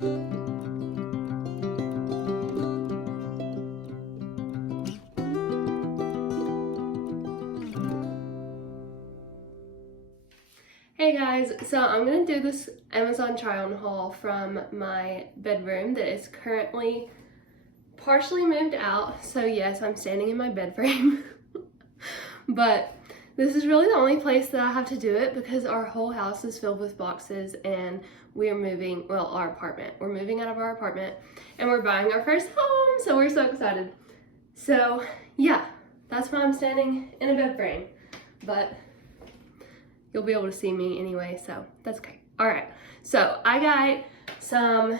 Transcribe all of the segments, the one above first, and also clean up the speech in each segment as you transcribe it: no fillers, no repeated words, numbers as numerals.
Hey guys, so I'm gonna do this Amazon try-on haul from my bedroom that is currently partially moved out. So yes, I'm standing in my bed frame. But this is really the only place that I have to do it because our whole house is filled with boxes and we are moving, well, our apartment. We're moving out of our apartment and we're buying our first home, so we're so excited. So yeah, that's why I'm standing in a bed frame. But you'll be able to see me anyway, so that's okay. All right, so I got some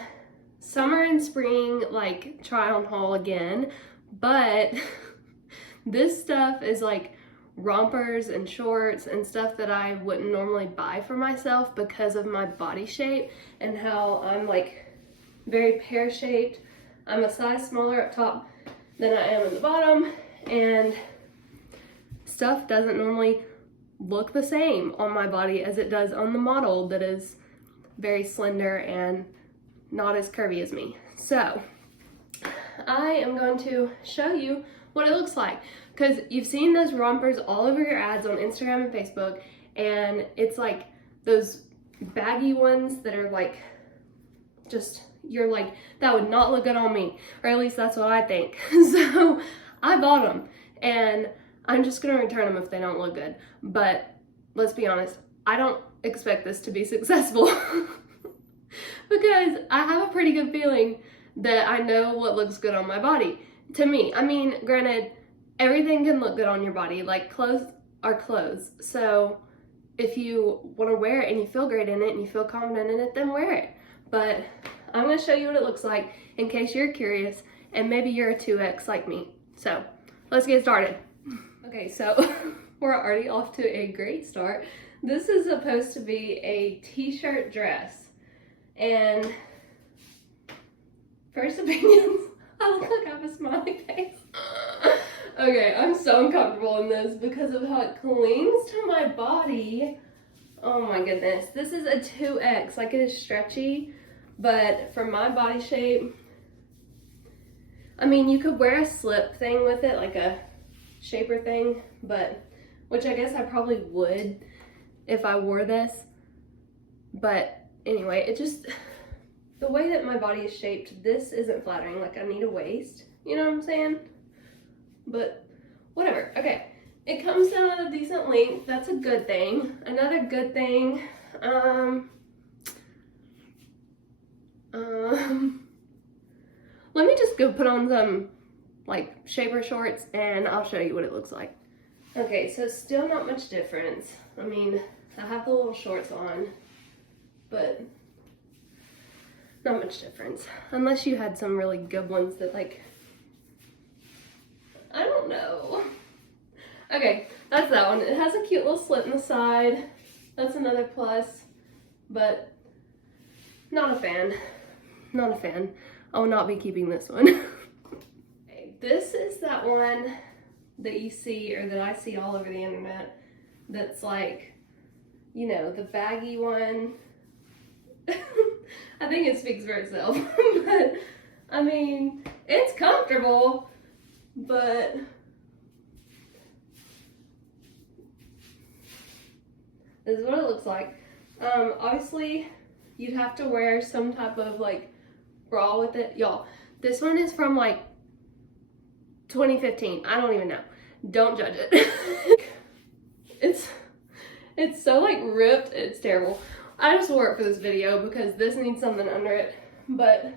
summer and spring like try on haul again, but this stuff is like rompers and shorts and stuff that I wouldn't normally buy for myself because of my body shape and how I'm like very pear-shaped. I'm a size smaller up top than I am at the bottom, and stuff doesn't normally look the same on my body as it does on the model that is very slender and not as curvy as me. So I am going to show you what it looks like, because you've seen those rompers all over your ads on Instagram and Facebook, and it's like those baggy ones that are like just, you're like, that would not look good on me, or at least that's what I think. So I bought them and I'm just gonna return them if they don't look good. But let's be honest, I don't expect this to be successful because I have a pretty good feeling that I know what looks good on my body. To me, I mean, granted, everything can look good on your body. Like, clothes are clothes. So if you want to wear it and you feel great in it and you feel confident in it, then wear it. But I'm going to show you what it looks like in case you're curious and maybe you're a 2X like me. So let's get started. Okay, so we're already off to a great start. This is supposed to be a t-shirt dress. And first opinions, I look like I have a smiley face. Okay, I'm so uncomfortable in this because of how it clings to my body. Oh my goodness. This is a 2X, like it is stretchy, but for my body shape, I mean, you could wear a slip thing with it, like a shaper thing, but, which I guess I probably would if I wore this. But anyway, it just, the way that my body is shaped, this isn't flattering. Like, I need a waist, you know what I'm saying? But whatever. Okay, it comes down at a decent length. That's a good thing. Another good thing, let me just go put on some like shaper shorts and I'll show you what it looks like. Okay, so still not much difference. I mean, I have the little shorts on, but not much difference. Unless you had some really good ones that, like, I don't know. Okay, that's that one. It has a cute little slit in the side. That's another plus, but not a fan. Not a fan. I will not be keeping this one. Okay, this is that one that you see, or that I see all over the internet, that's like, you know, the baggy one. I think it speaks for itself. But I mean, it's comfortable, but this is what it looks like. Obviously you'd have to wear some type of like bra with it. Y'all, this one is from like 2015. I don't even know. Don't judge it. It's so like ripped, it's terrible. I just wore it for this video because this needs something under it, but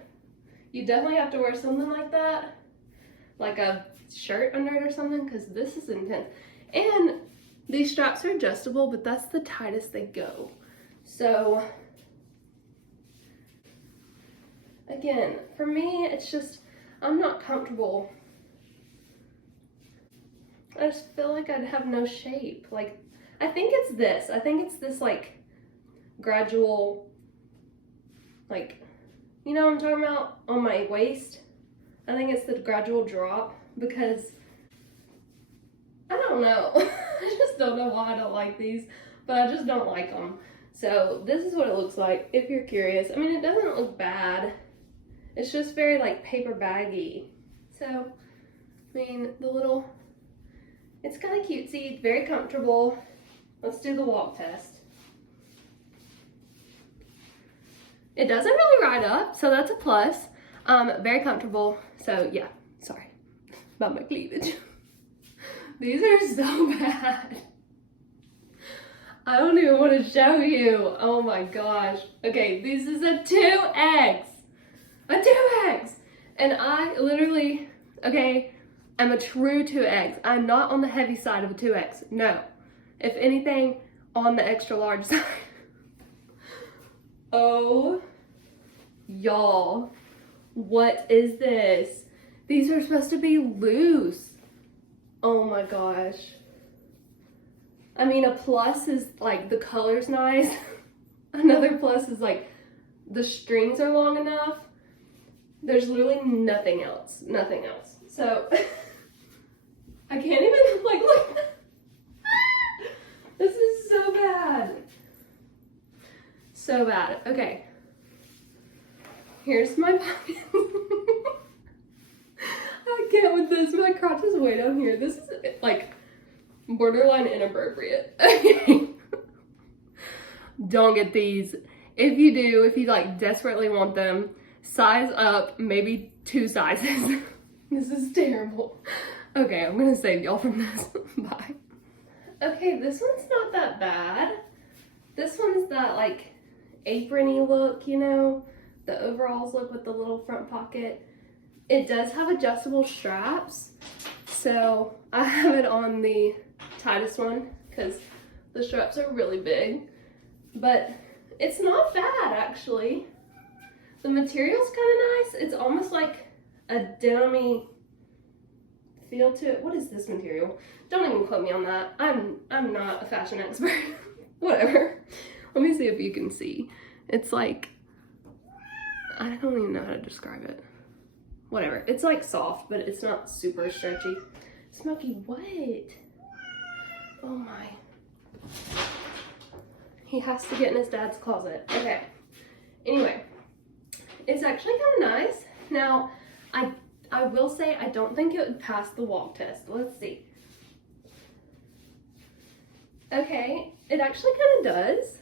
you definitely have to wear something like that, like a shirt under it or something, because this is intense. And these straps are adjustable, but that's the tightest they go. So again, for me, it's just, I'm not comfortable. I just feel like I'd have no shape. Like, I think it's this. I think it's this like gradual, like, you know what I'm talking about, on my waist. I think it's the gradual drop, because I don't know. I just don't know why I don't like these, but I just don't like them. So this is what it looks like if you're curious. I mean, it doesn't look bad. It's just very like paper baggy. So, I mean, it's kind of cutesy, very comfortable. Let's do the walk test. It doesn't really ride up, so that's a plus. Very comfortable. So yeah, sorry about my cleavage. These are so bad. I don't even want to show you. Oh my gosh. Okay, this is a 2X. A 2X. And I literally, okay, I'm a true 2X. I'm not on the heavy side of a 2X. No. If anything, on the extra large side. Oh, y'all. What is this? These are supposed to be loose. Oh my gosh. I mean, a plus is like the color's nice. Another plus is like the strings are long enough. There's literally nothing else. Nothing else. So, I can't even like look. This is so bad. So bad. Okay. Here's my pocket. I can't with this. My crotch is way down here. This is like borderline inappropriate. Okay. Don't get these. If you do, if you like desperately want them, size up maybe 2 sizes. This is terrible. Okay, I'm gonna save y'all from this. Bye. Okay, this one's not that bad. This one's that like apron-y look, you know, the overalls look with the little front pocket. It does have adjustable straps, so I have it on the tightest one because the straps are really big, but it's not bad actually. The material's kind of nice. It's almost like a denim-y feel to it. What is this material? Don't even quote me on that. I'm not a fashion expert. Whatever. Let me see if you can see. It's like, I don't even know how to describe it. Whatever. It's like soft, but it's not super stretchy. Smokey, what? Oh my. He has to get in his dad's closet. Okay. Anyway, it's actually kind of nice. Now, I will say I don't think it would pass the walk test. Let's see. Okay, it actually kind of does.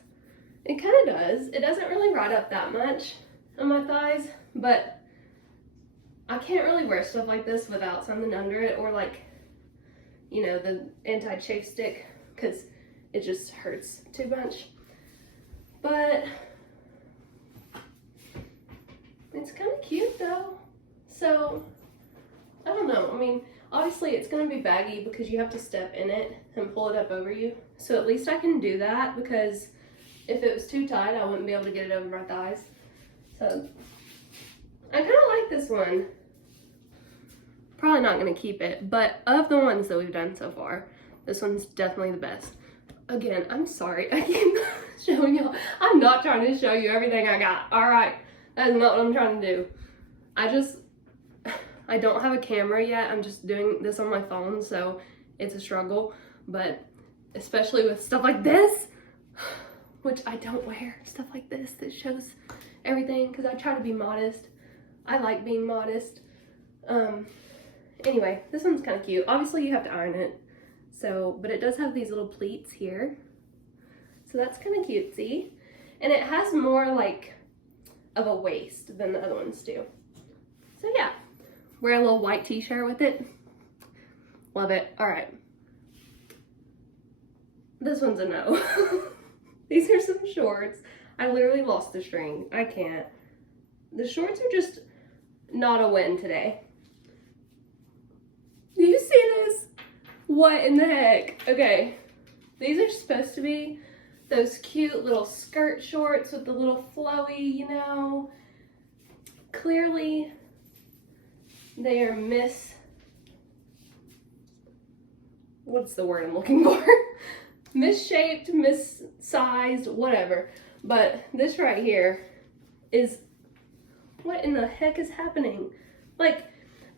It kind of does. It doesn't really ride up that much on my thighs, but I can't really wear stuff like this without something under it, or like, you know, the anti-chafe stick, because it just hurts too much. But it's kind of cute though. So, I don't know. I mean, obviously it's going to be baggy because you have to step in it and pull it up over you. So at least I can do that, because if it was too tight, I wouldn't be able to get it over my thighs. So, I kind of like this one. Probably not going to keep it, but of the ones that we've done so far, this one's definitely the best. Again, I'm sorry. I keep showing y'all. I'm not trying to show you everything I got. Alright, that is not what I'm trying to do. I don't have a camera yet. I'm just doing this on my phone, so it's a struggle. But especially with stuff like this, which I don't wear, stuff like this that shows everything, because I try to be modest. I like being modest. Anyway, this one's kind of cute. Obviously you have to iron it, so, but it does have these little pleats here, so that's kind of cutesy. And it has more like of a waist than the other ones do. So yeah, wear a little white t-shirt with it. Love it. All right. This one's a no. These are some shorts. I literally lost the string. I can't. The shorts are just not a win today. Do you see this? What in the heck? Okay. These are supposed to be those cute little skirt shorts with the little flowy, you know. Clearly, they are what's the word I'm looking for? Misshaped, missized, whatever. But this right here is, what in the heck is happening? Like,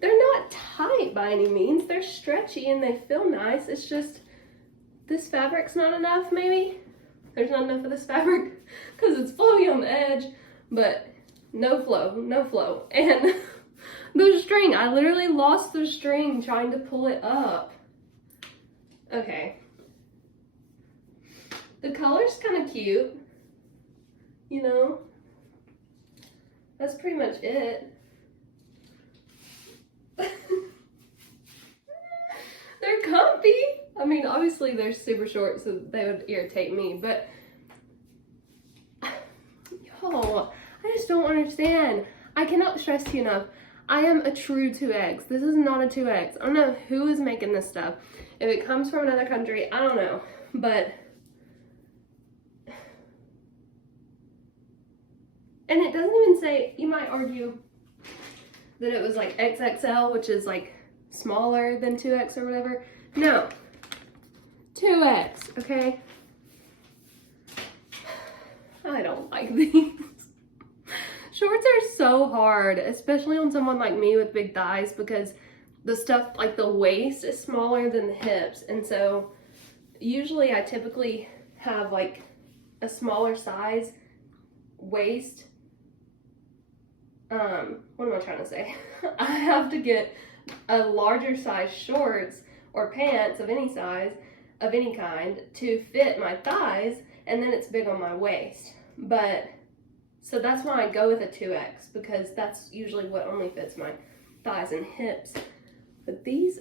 they're not tight by any means. They're stretchy and they feel nice. It's just, this fabric's not enough maybe. There's not enough of this fabric because it's flowy on the edge, but no flow. And the string, I literally lost the string trying to pull it up. Okay. The color's kind of cute, you know? That's pretty much it. They're comfy. I mean, obviously they're super short, so they would irritate me, but yo, I just don't understand. I cannot stress to you enough. I am a true 2X. This is not a 2X. I don't know who is making this stuff. If it comes from another country, I don't know, but and it doesn't even say, you might argue that it was like XXL, which is like smaller than 2X or whatever. No, 2X, okay? I don't like these. Shorts are so hard, especially on someone like me with big thighs, because the stuff, like the waist is smaller than the hips. And so usually I typically have like a smaller size waist. What am I trying to say? I have to get a larger size shorts or pants of any size, of any kind, to fit my thighs, and then it's big on my waist. But, so that's why I go with a 2X, because that's usually what only fits my thighs and hips. But these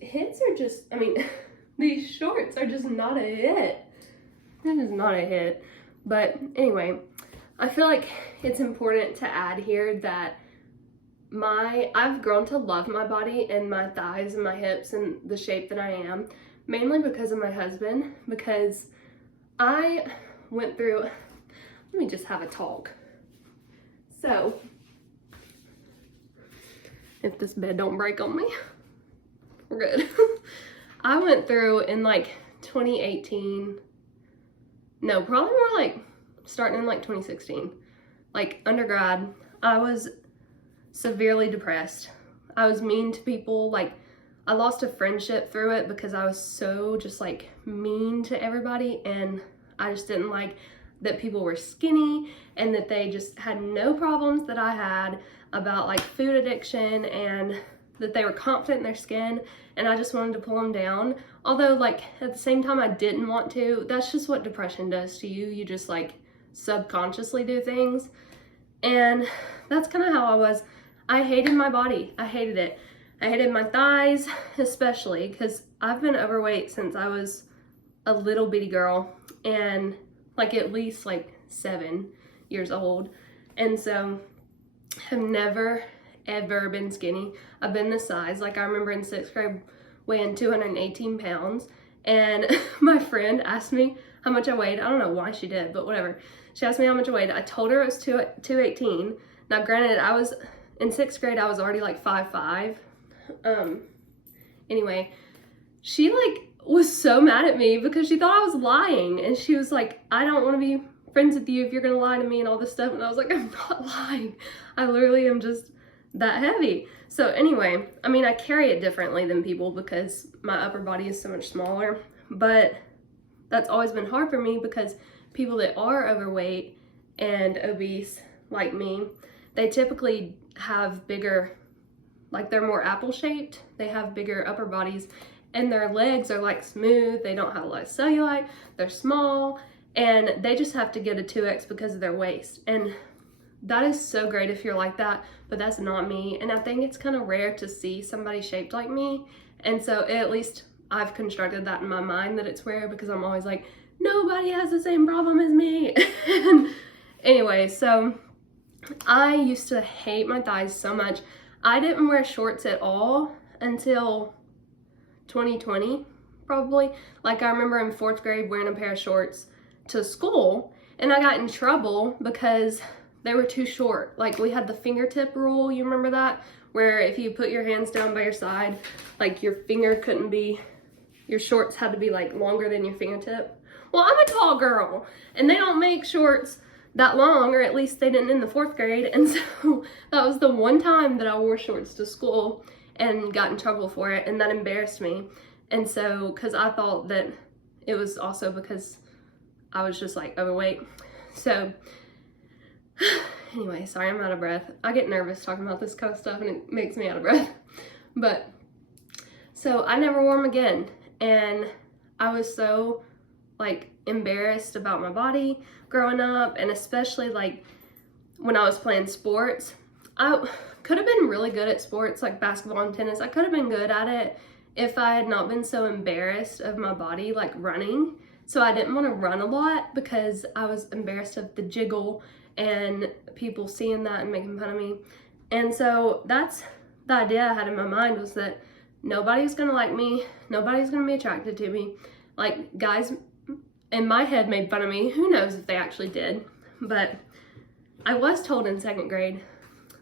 hits are just, I mean, these shorts are just not a hit. That is not a hit. But anyway, I feel like it's important to add here that I've grown to love my body and my thighs and my hips and the shape that I am, mainly because of my husband, because I went through, let me just have a talk. So, if this bed don't break on me, we're good. I went through in like 2018, no, probably more like starting in like 2016, like undergrad, I was severely depressed. I was mean to people. Like, I lost a friendship through it because I was so just like mean to everybody, and I just didn't like that people were skinny and that they just had no problems that I had about like food addiction, and that they were confident in their skin, and I just wanted to pull them down. Although like at the same time I didn't want to. That's just what depression does to you. You just like subconsciously do things, and that's kind of how I was. I hated my body. I hated it. I hated my thighs especially, because I've been overweight since I was a little bitty girl, and like at least like 7 years old, and so have never ever been skinny. I've been this size. Like, I remember in 6th grade weighing 218 pounds, and my friend asked me how much I weighed. I don't know why she did, but whatever. She asked me how much I weighed. I told her it was 218. Now granted, I was in 6th grade, I was already like 5'5". Anyway, she like was so mad at me because she thought I was lying, and she was like, I don't want to be friends with you if you're gonna lie to me and all this stuff. And I was like, I'm not lying. I literally am just that heavy. So anyway, I mean, I carry it differently than people because my upper body is so much smaller, but that's always been hard for me because people that are overweight and obese like me, they typically have bigger, like they're more apple shaped, they have bigger upper bodies, and their legs are like smooth, they don't have a lot of cellulite, they're small, and they just have to get a 2X because of their waist. And that is so great if you're like that, but that's not me. And I think it's kind of rare to see somebody shaped like me. And so at least I've constructed that in my mind that it's rare, because I'm always like, nobody has the same problem as me. Anyway, so I used to hate my thighs so much. I didn't wear shorts at all until 2020, probably. Like, I remember in 4th grade wearing a pair of shorts to school, and I got in trouble because they were too short. Like, we had the fingertip rule, you remember that? Where if you put your hands down by your side, like your finger couldn't be, your shorts had to be like longer than your fingertip. Well, I'm a tall girl, and they don't make shorts that long, or at least they didn't in the 4th grade. And so that was the one time that I wore shorts to school and got in trouble for it, and that embarrassed me. And so, because I thought that it was also because I was just like overweight. So anyway, sorry I'm out of breath. I get nervous talking about this kind of stuff and it makes me out of breath. But so I never wore them again, and I was so like embarrassed about my body growing up, and especially like when I was playing sports. I could have been really good at sports like basketball and tennis. I could have been good at it if I had not been so embarrassed of my body like running. So I didn't want to run a lot because I was embarrassed of the jiggle and people seeing that and making fun of me. And so that's the idea I had in my mind, was that nobody's gonna like me, nobody's gonna be attracted to me. Like, guys in my head made fun of me. Who knows if they actually did. But I was told in 2nd grade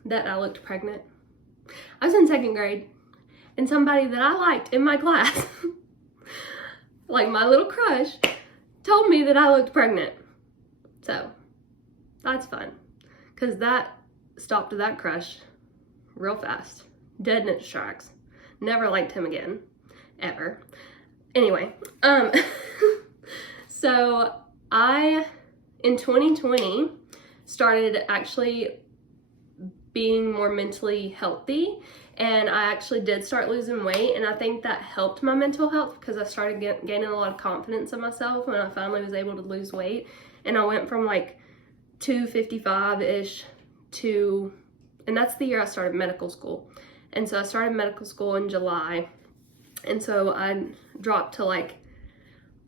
that I looked pregnant. I was in 2nd grade, and somebody that I liked in my class, like my little crush, told me that I looked pregnant. So that's fun, because that stopped that crush real fast. Dead in its tracks. Never liked him again, ever. Anyway, so I, in 2020, started actually being more mentally healthy, and I actually did start losing weight, and I think that helped my mental health because I started gaining a lot of confidence in myself when I finally was able to lose weight. And I went from like 255-ish to, and that's the year I started medical school. And so I started medical school in July, and so I dropped to like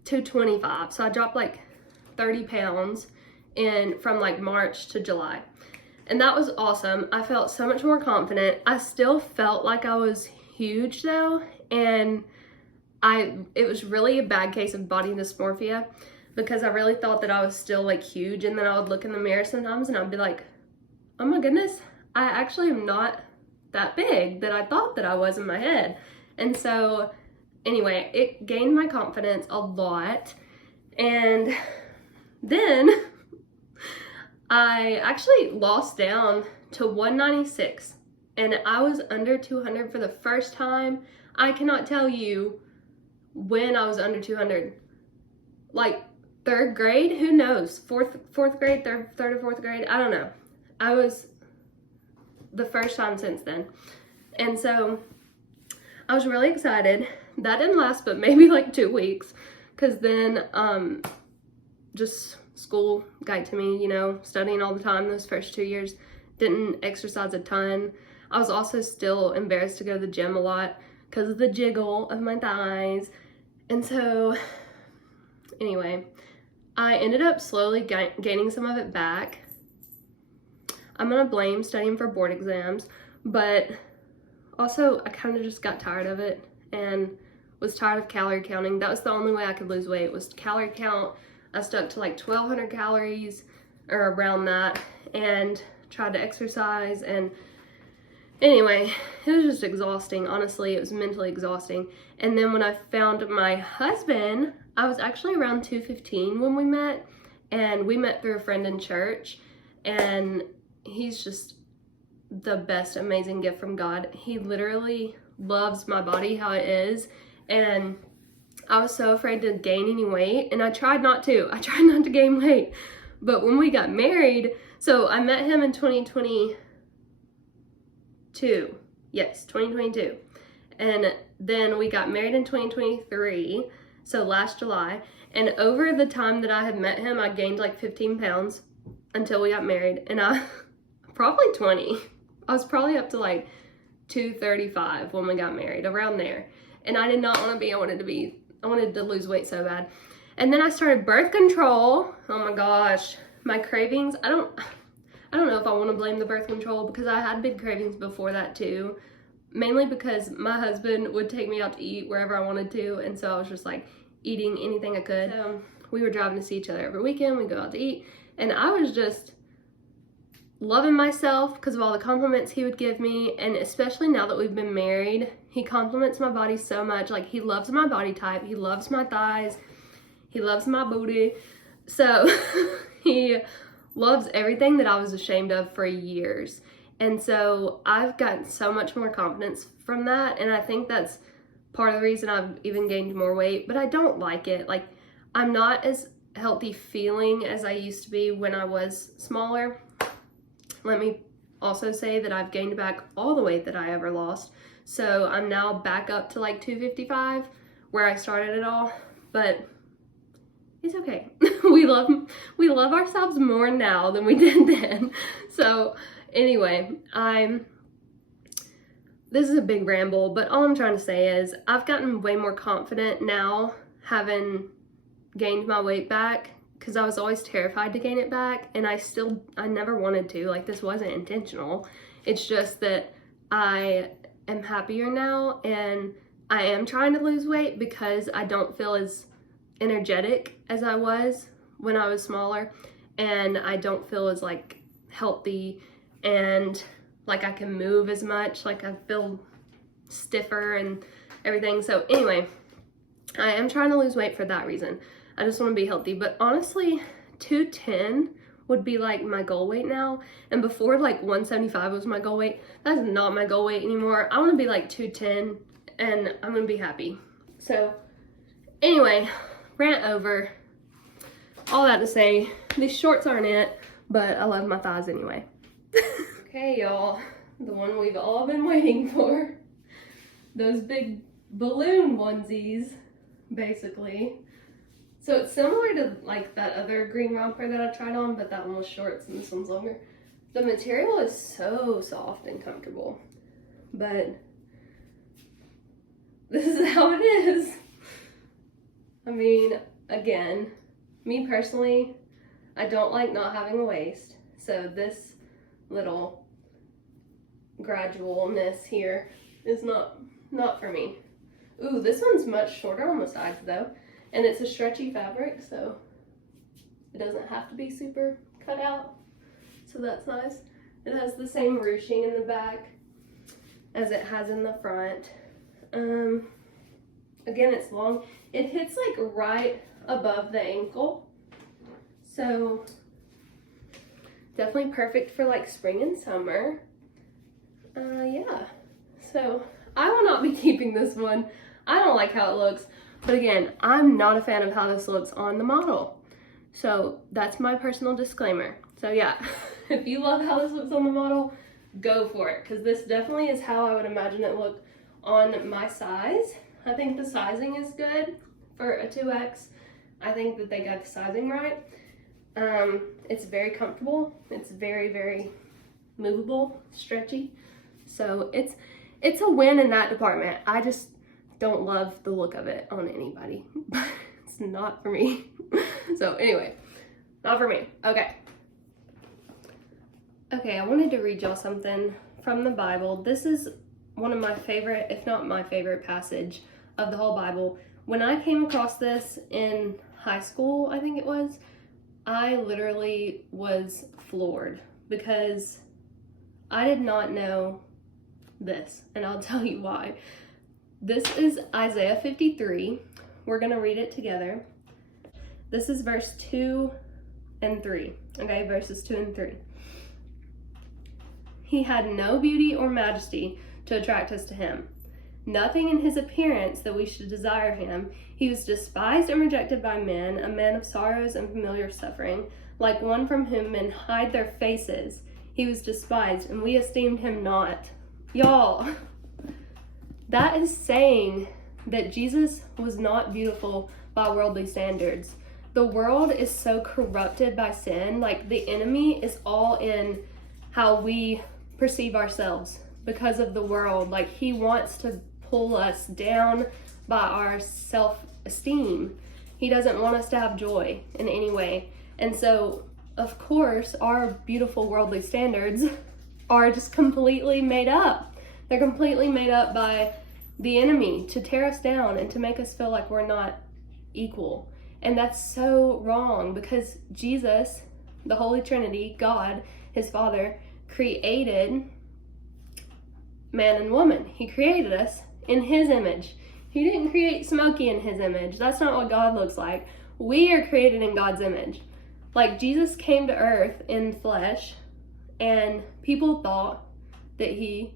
225. So I dropped like 30 pounds from like March to July. And that was awesome. I felt so much more confident. I still felt like I was huge though, and it was really a bad case of body dysmorphia, because I really thought that I was still like huge, and then I would look in the mirror sometimes and I'd be like, oh my goodness, I actually am not that big that I thought that I was in my head. And so anyway, it gained my confidence a lot. And then I actually lost down to 196, and I was under 200 for the first time. I cannot tell you when I was under 200. Like 3rd grade, who knows? Fourth grade, third or fourth grade, I don't know. I was the first time since then. And so I was really excited. That didn't last but maybe like 2 weeks, because then just school got to me, you know, studying all the time those first 2 years, didn't exercise a ton. I was also still embarrassed to go to the gym a lot because of the jiggle of my thighs. And so anyway, I ended up slowly gaining some of it back. I'm gonna blame studying for board exams, but also I kind of just got tired of it and was tired of calorie counting. That was the only way I could lose weight, was to calorie count. I stuck to like 1,200 calories or around that, and tried to exercise. And anyway, it was just exhausting. Honestly, it was mentally exhausting. And then when I found my husband, I was actually around 215 when we met, and we met through a friend in church, and he's just the best amazing gift from God. He literally loves my body how it is, and I was so afraid to gain any weight, and I tried not to gain weight. But when we got married, so I met him in 2022, yes, 2022, and then we got married in 2023, so last July. And over the time that I had met him, I gained like 15 pounds until we got married, and probably 20. I was probably up to like 235 when we got married, around there. And I did not want to be. I wanted to lose weight so bad. And then I started birth control. Oh my gosh, my cravings. I don't know if I want to blame the birth control, because I had big cravings before that too. Mainly because my husband would take me out to eat wherever I wanted to, and so I was just like eating anything I could. So we were driving to see each other every weekend. We'd go out to eat, and I was just loving myself because of all the compliments he would give me. And especially now that we've been married, he compliments my body so much. Like, he loves my body type, he loves my thighs, he loves my booty. So he loves everything that I was ashamed of for years. And so I've gotten so much more confidence from that, and I think that's part of the reason I've even gained more weight. But I don't like it. Like, I'm not as healthy feeling as I used to be when I was smaller. Let me also say that I've gained back all the weight that I ever lost. So I'm now back up to like 255 where I started it all, but it's okay. we love ourselves more now than we did then. So anyway, this is a big ramble, but all I'm trying to say is I've gotten way more confident now having gained my weight back, because I was always terrified to gain it back, and I never wanted to. Like, this wasn't intentional. It's just that I am happier now, and I am trying to lose weight because I don't feel as energetic as I was when I was smaller, and I don't feel as like healthy and like I can move as much. Like, I feel stiffer and everything. So anyway, I am trying to lose weight for that reason. I just want to be healthy. But honestly, 210 would be like my goal weight now. And before, like 175 was my goal weight. That's not my goal weight anymore. I want to be like 210 and I'm going to be happy. So anyway, rant over. All that to say, these shorts aren't it, but I love my thighs anyway. Okay, y'all, the one we've all been waiting for. Those big balloon onesies, basically. So it's similar to like that other green romper that I tried on, but that one was shorts and this one's longer. The material is so soft and comfortable, but this is how it is. I mean, again, me personally, I don't like not having a waist, so this little gradualness here is not for me. Ooh, this one's much shorter on the sides though, and it's a stretchy fabric, so it doesn't have to be super cut out, so that's nice. It has the same ruching in the back as it has in the front. Again, it's long. It hits like right above the ankle, so definitely perfect for like spring and summer. Yeah, so I will not be keeping this one. I don't like how it looks, but again, I'm not a fan of how this looks on the model. So that's my personal disclaimer. So yeah, if you love how this looks on the model, go for it, because this definitely is how I would imagine it look on my size. I think the sizing is good for a 2X. I think that they got the sizing right. It's very comfortable. It's very, very movable, stretchy. So it's a win in that department. I just don't love the look of it on anybody. It's not for me. So anyway, not for me. Okay, I wanted to read y'all something from the Bible. This is one of my favorite, if not my favorite passage of the whole Bible. When I came across this in high school, I think it was, I literally was floored because I did not know this, and I'll tell you why. This is Isaiah 53. We're going to read it together. This is verse 2 and 3. Okay, verses 2 and 3. He had no beauty or majesty to attract us to him. Nothing in his appearance that we should desire him. He was despised and rejected by men, a man of sorrows and familiar suffering, like one from whom men hide their faces. He was despised, and we esteemed him not. Y'all, that is saying that Jesus was not beautiful by worldly standards. The world is so corrupted by sin. Like, the enemy is all in how we perceive ourselves because of the world. Like, he wants to pull us down by our self-esteem. He doesn't want us to have joy in any way. And so, of course, our beautiful worldly standards are just completely made up. They're completely made up by the enemy to tear us down and to make us feel like we're not equal. And that's so wrong, because Jesus, the Holy Trinity, God, his Father, created man and woman. He created us in his image. He didn't create Smokey in his image. That's not what God looks like. We are created in God's image. Like, Jesus came to earth in flesh, and people thought that he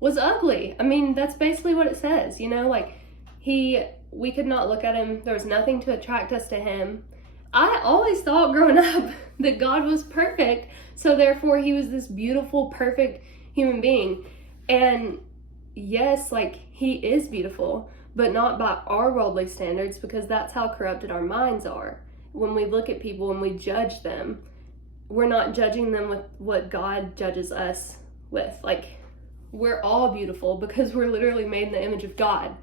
was ugly. I mean, that's basically what it says, you know? Like, we could not look at him. There was nothing to attract us to him. I always thought growing up that God was perfect, so therefore he was this beautiful, perfect human being. And yes, like, he is beautiful, but not by our worldly standards, because that's how corrupted our minds are. When we look at people and we judge them, we're not judging them with what God judges us with. Like, we're all beautiful because we're literally made in the image of God.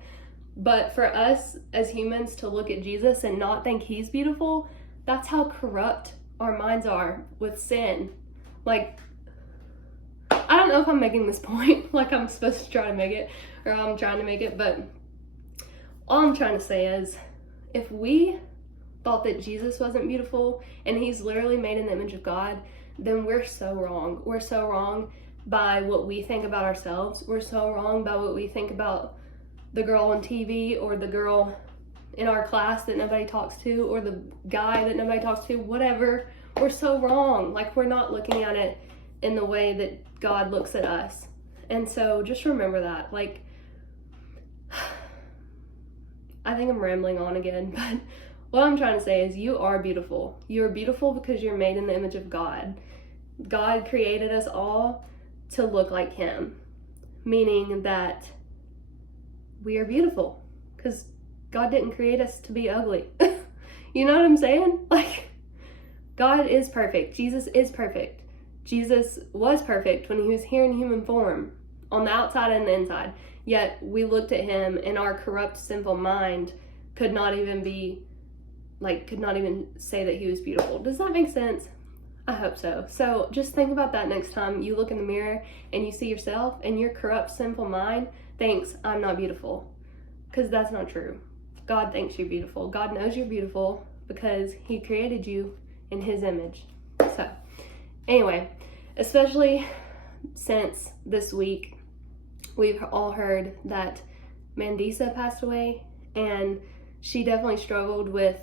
But for us as humans to look at Jesus and not think he's beautiful, that's how corrupt our minds are with sin. Like, I don't know if I'm making this point like I'm supposed to try to make it, or I'm trying to make it, but all I'm trying to say is, if we thought that Jesus wasn't beautiful and he's literally made in the image of God, then we're so wrong. We're so wrong by what we think about ourselves. We're so wrong by what we think about the girl on TV, or the girl in our class that nobody talks to, or the guy that nobody talks to, whatever. We're so wrong. Like, we're not looking at it in the way that God looks at us. And so just remember that. Like, I think I'm rambling on again, but what I'm trying to say is, you are beautiful. You are beautiful because you're made in the image of God. God created us all to look like him, meaning that we are beautiful because God didn't create us to be ugly. You know what I'm saying? Like, God is perfect. Jesus is perfect. Jesus was perfect when he was here in human form, on the outside and the inside. Yet we looked at him, and our corrupt, sinful mind could not even say that he was beautiful. Does that make sense? I hope so. So just think about that next time you look in the mirror and you see yourself, and your corrupt, sinful mind thinks, I'm not beautiful. Because that's not true. God thinks you're beautiful. God knows you're beautiful because he created you in his image. So anyway, especially since this week, we've all heard that Mandisa passed away, and she definitely struggled with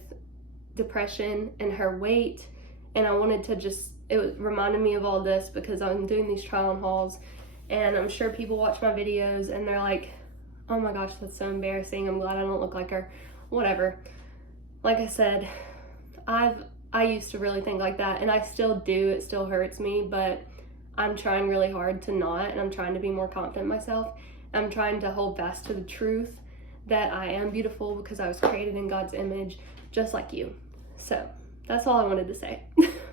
depression and her weight. And I wanted to it reminded me of all this because I'm doing these try on hauls, and I'm sure people watch my videos and they're like, oh my gosh, that's so embarrassing. I'm glad I don't look like her. Whatever. Like I said, I used to really think like that, and I still do. It still hurts me, but I'm trying really hard to not, and I'm trying to be more confident in myself. I'm trying to hold fast to the truth that I am beautiful because I was created in God's image, just like you. So that's all I wanted to say.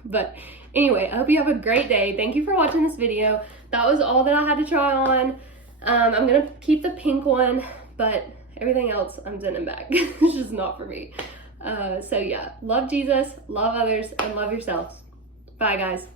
But anyway, I hope you have a great day. Thank you for watching this video. That was all that I had to try on. I'm gonna keep the pink one, but everything else I'm sending back. It's just not for me. So yeah, love Jesus, love others, and love yourselves. Bye guys.